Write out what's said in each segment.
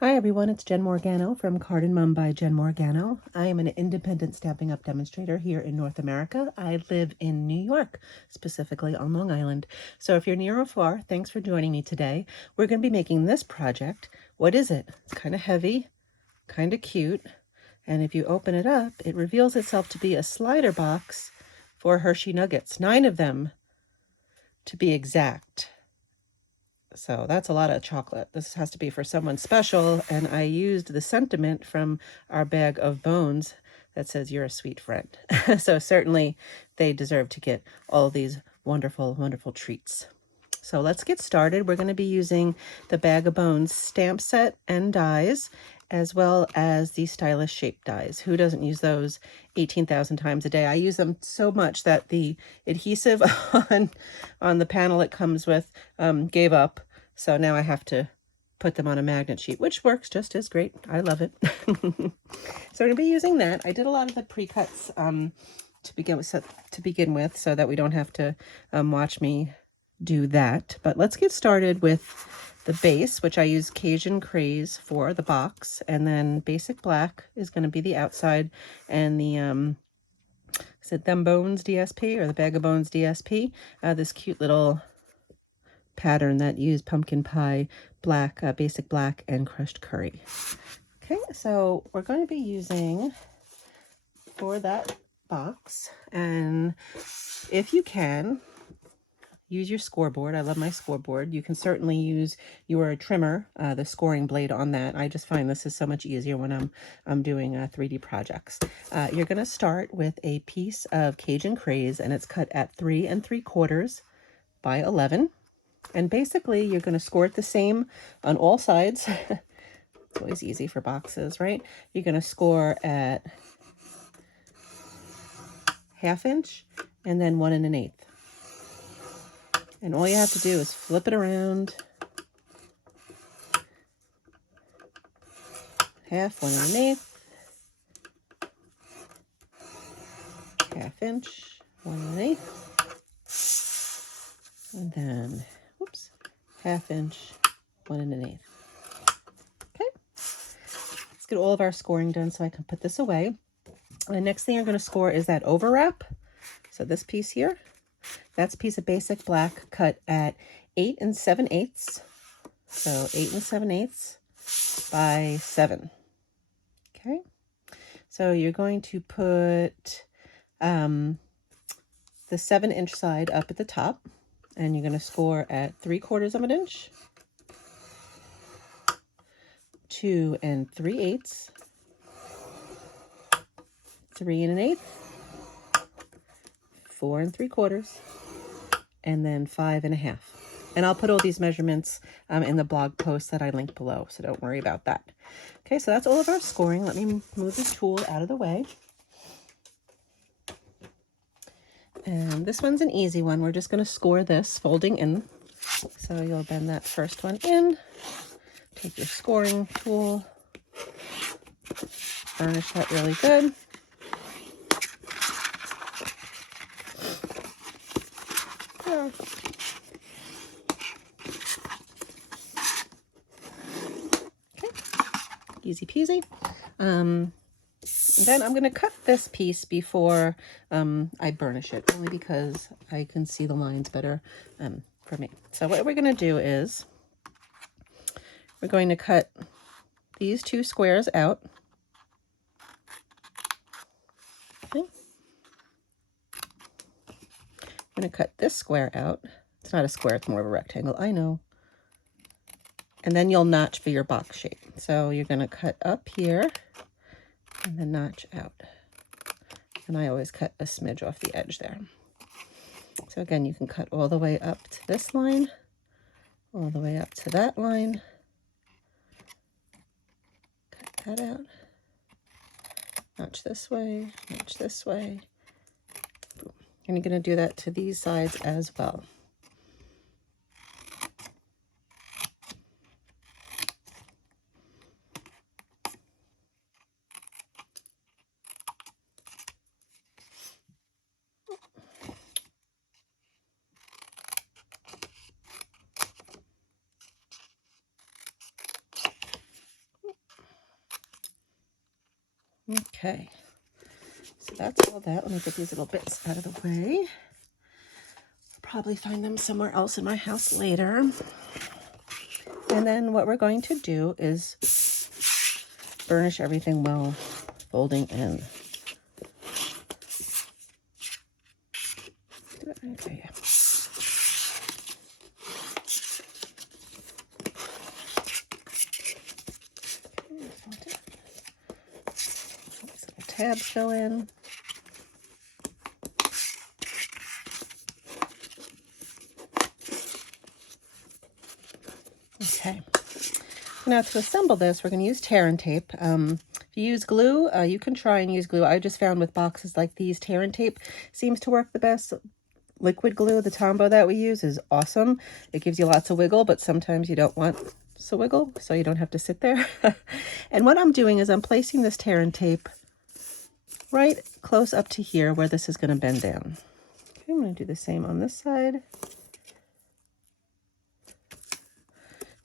Hi everyone, it's Jen Morgano from Card and Mum by Jen Morgano. I am an independent Stampin' Up! Demonstrator here in North America. I live in New York, specifically on Long Island. So if you're near or far, thanks for joining me today. We're going to be making this project. What is it? It's kind of heavy, kind of cute, and if you open it up, it reveals itself to be a slider box for Hershey Nuggets, 9 of them to be exact. So that's a lot of chocolate. This has to be for someone special. And I used the sentiment from our bag of bones that says, "You're a sweet friend." So certainly they deserve to get all these wonderful, wonderful treats. So let's get started. We're going to be using the Bag of Bones stamp set and dies, as well as the stylish shape dies. Who doesn't use those 18,000 times a day? I use them so much that the adhesive on the panel it comes with gave up. So now I have to put them on a magnet sheet, which works just as great. I love it. So I'm going to be using that. I did a lot of the pre-cuts to begin with, so that we don't have to watch me do that. But let's get started with the base, which I use Cajun Craze for the box, and then Basic Black is going to be the outside, and the is it Them Bones DSP or the Bag of Bones DSP, this cute little pattern that used pumpkin pie black, Basic Black, and crushed curry. Okay, so we're going to be using for that box, and if you can, use your scoreboard. I love my scoreboard. You can certainly use your trimmer, the scoring blade on that. I just find this is so much easier when I'm doing 3D projects. You're going to start with a piece of Cajun Craze, and it's cut at 3 3/4 by 11. And basically, you're going to score it the same on all sides. It's always easy for boxes, right? You're going to score at 1/2 inch and then 1 1/8. And all you have to do is flip it around. 1/2, 1 1/8, 1/2 inch, 1 1/8, and then, whoops, 1/2 inch, 1 1/8. Okay, let's get all of our scoring done so I can put this away. The next thing you're going to score is that overwrap. So this piece here, that's a piece of Basic Black cut at 8 7/8. So 8 7/8 by 7. Okay, so you're going to put the 7-inch side up at the top, and you're going to score at 3/4 of an inch, 2 3/8, 3 1/8, 4 3/4, and then 5 1/2. And I'll put all these measurements in the blog post that I link below, so don't worry about that. Okay, so that's all of our scoring. Let me move this tool out of the way. And this one's an easy one. We're just going to score this folding in. So you'll bend that first one in, take your scoring tool, burnish that really good. Yeah. Okay, easy peasy. Then I'm going to cut this piece before I burnish it, only because I can see the lines better for me. So what we're going to do is we're going to cut these 2 squares out. Okay. I'm going to cut this square out. It's not a square, it's more of a rectangle, I know. And then you'll notch for your box shape. So you're going to cut up here and then notch out. And I always cut a smidge off the edge there. So again, you can cut all the way up to this line, all the way up to that line. Cut that out. Notch this way, notch this way. Boom. And you're going to do that to these sides as well. Okay, so that's all that. Let me get these little bits out of the way. Probably find them somewhere else in my house later. And then what we're going to do is burnish everything well, folding in. Okay. Tabs go in. Okay. Now to assemble this, we're going to use tear and tape. If you use glue, you can try and use glue. I just found with boxes like these, tear and tape seems to work the best. Liquid glue, the Tombow that we use, is awesome. It gives you lots of wiggle, but sometimes you don't want so wiggle, so you don't have to sit there. And what I'm doing is I'm placing this tear and tape right close up to here where this is going to bend down. Okay, I'm going to do the same on this side.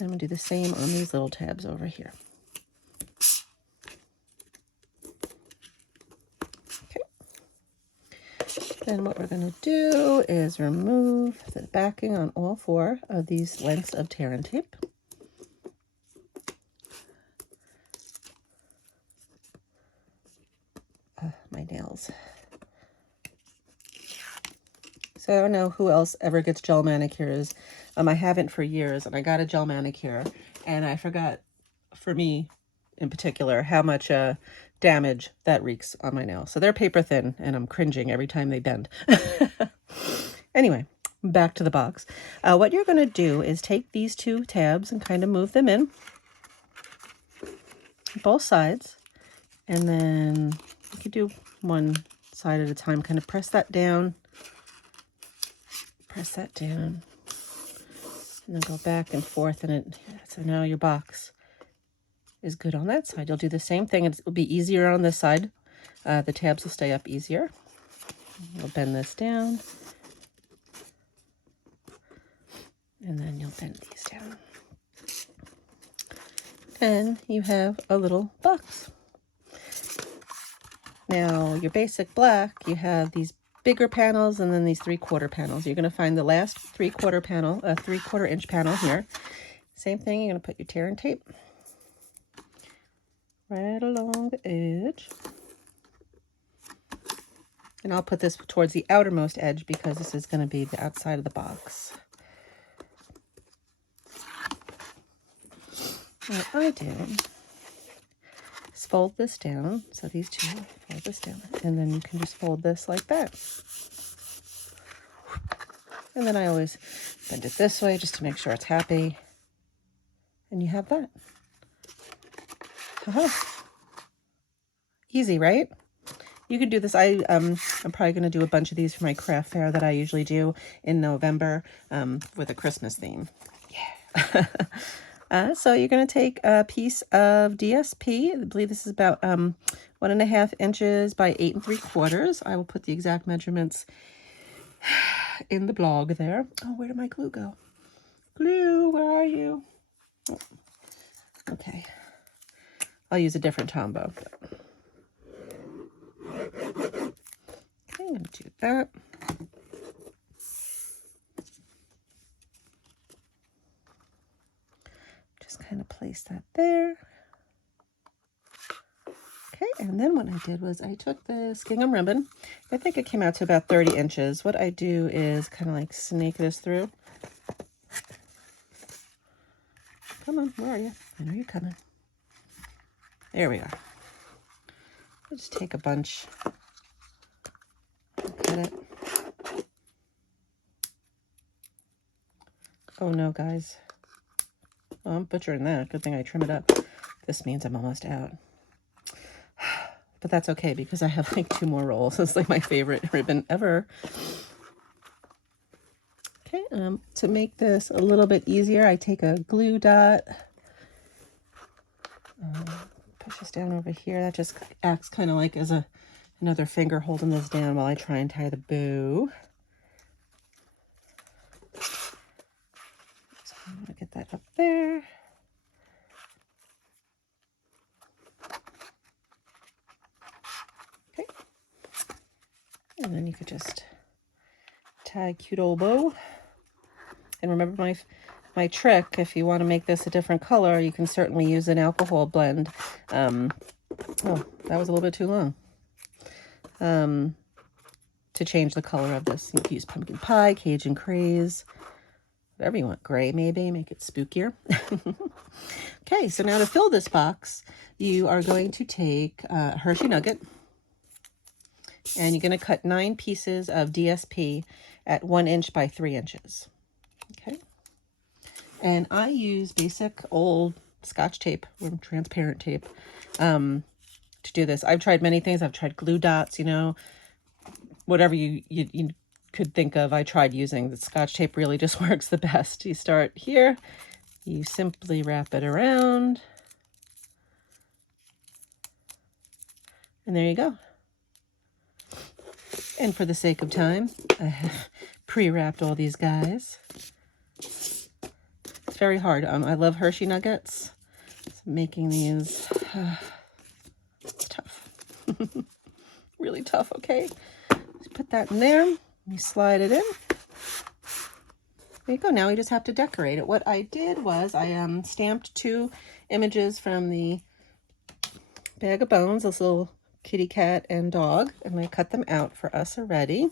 I'm going to do the same on these little tabs over here. Okay. Then what we're going to do is remove the backing on all 4 of these lengths of tear and tape. My nails. So I don't know who else ever gets gel manicures. I haven't for years, and I got a gel manicure, and I forgot, for me in particular, how much damage that wreaks on my nails. So they're paper thin, and I'm cringing every time they bend. Anyway, back to the box. What you're going to do is take these 2 tabs and kind of move them in, both sides, and then you could do one side at a time. Kind of press that down. Press that down, and then go back and forth, and so now your box is good on that side. You'll do the same thing. It will be easier on this side. The tabs will stay up easier. You'll bend this down, and then you'll bend these down. And you have a little box. Now, your basic black, you have these bigger panels and then these 3/4 panels. You're going to find the last 3/4 panel, a 3/4 inch panel here. Same thing, you're going to put your tear and tape right along the edge. And I'll put this towards the outermost edge because this is going to be the outside of the box. What I do is fold this down. So these 2, fold this down. And then you can just fold this like that. And then I always bend it this way just to make sure it's happy. And you have that. Easy, right? You could do this. I'm probably going to do a bunch of these for my craft fair that I usually do in November with a Christmas theme. Yeah. So you're going to take a piece of DSP. I believe this is about 1.5 inches by 8 3/4. I will put the exact measurements in the blog there. Oh, where did my glue go? Glue, where are you? Oh. Okay. I'll use a different Tombow. Okay, I'm going to do that. Just kind of place that there. Okay, and then what I did was I took this gingham ribbon. I think it came out to about 30 inches. What I do is kind of like snake this through. Come on, where are you? I know you're coming. There we are. I'll just take a bunch. Cut it. Oh no, guys. Oh, I'm butchering that. Good thing I trim it up. This means I'm almost out. But that's okay because I have like 2 more rolls. It's like my favorite ribbon ever. Okay, to make this a little bit easier, I take a glue dot. Push this down over here. That just acts kind of like as another finger holding this down while I try and tie the bow. So I'm going to get that up there. And then you could just tie a cute old bow. And remember my trick, if you want to make this a different color, you can certainly use an alcohol blend. Oh, that was a little bit too long. To change the color of this, you can use pumpkin pie, Cajun craze, whatever you want. Gray, maybe, make it spookier. Okay, so now to fill this box, you are going to take a Hershey Nugget, and you're going to cut 9 pieces of DSP at 1 inch by 3 inches. Okay. And I use basic old Scotch tape or transparent tape to do this. I've tried many things. I've tried glue dots, you know, whatever you could think of. I tried using the Scotch tape. Really just works the best. You start here, you simply wrap it around, and there you go. And for the sake of time, I have pre-wrapped all these guys. It's very hard. I love Hershey Nuggets. So making these tough. Really tough, okay? So put that in there. You slide it in. There you go. Now we just have to decorate it. What I did was I stamped 2 images from the bag of bones, this little kitty cat and dog, and I cut them out for us already.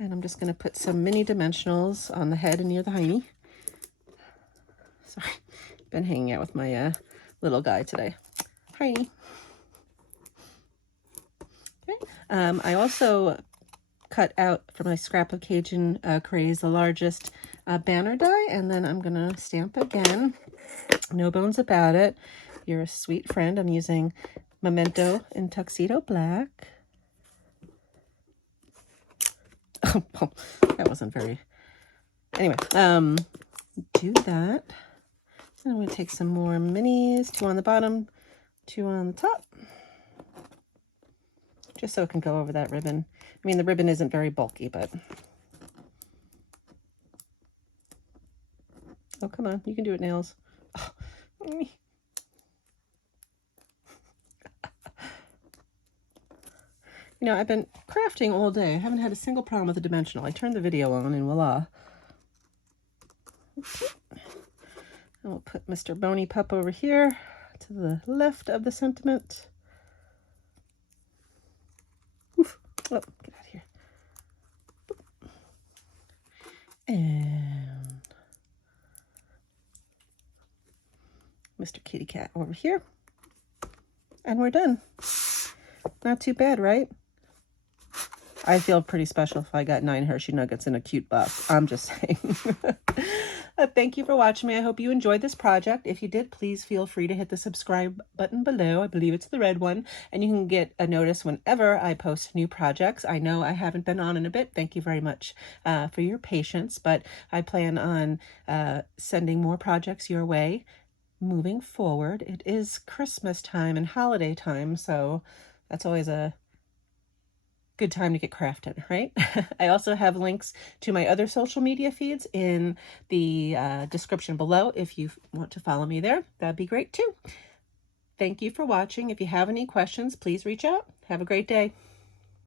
And I'm just going to put some mini dimensionals on the head and near the hiney. Sorry, been hanging out with my little guy today. Hiney. Okay. I also cut out from my scrap of Cajun craze the largest banner die, and then I'm going to stamp again. No bones about it. You're a sweet friend. I'm using Memento in Tuxedo Black. Oh, that wasn't very... Anyway, do that. And I'm going to take some more minis, 2 on the bottom, 2 on the top, just so it can go over that ribbon. I mean, the ribbon isn't very bulky, but... Oh, come on, you can do it, nails. Oh. You know, I've been crafting all day. I haven't had a single problem with the dimensional. I turned the video on and voila. Okay. And we'll put Mr. Bony Pup over here to the left of the sentiment. Oof. Oh, get out of here. And Mr. Kitty Cat over here. And we're done. Not too bad, right? I feel pretty special if I got 9 Hershey Nuggets in a cute box. I'm just saying. Thank you for watching me. I hope you enjoyed this project. If you did, please feel free to hit the subscribe button below. I believe it's the red one. And you can get a notice whenever I post new projects. I know I haven't been on in a bit. Thank you very much for your patience. But I plan on sending more projects your way moving forward. It is Christmas time and holiday time, so that's always a good time to get crafting, right? I also have links to my other social media feeds in the description below. If you want to follow me there, that'd be great too. Thank you for watching. If you have any questions, please reach out. Have a great day.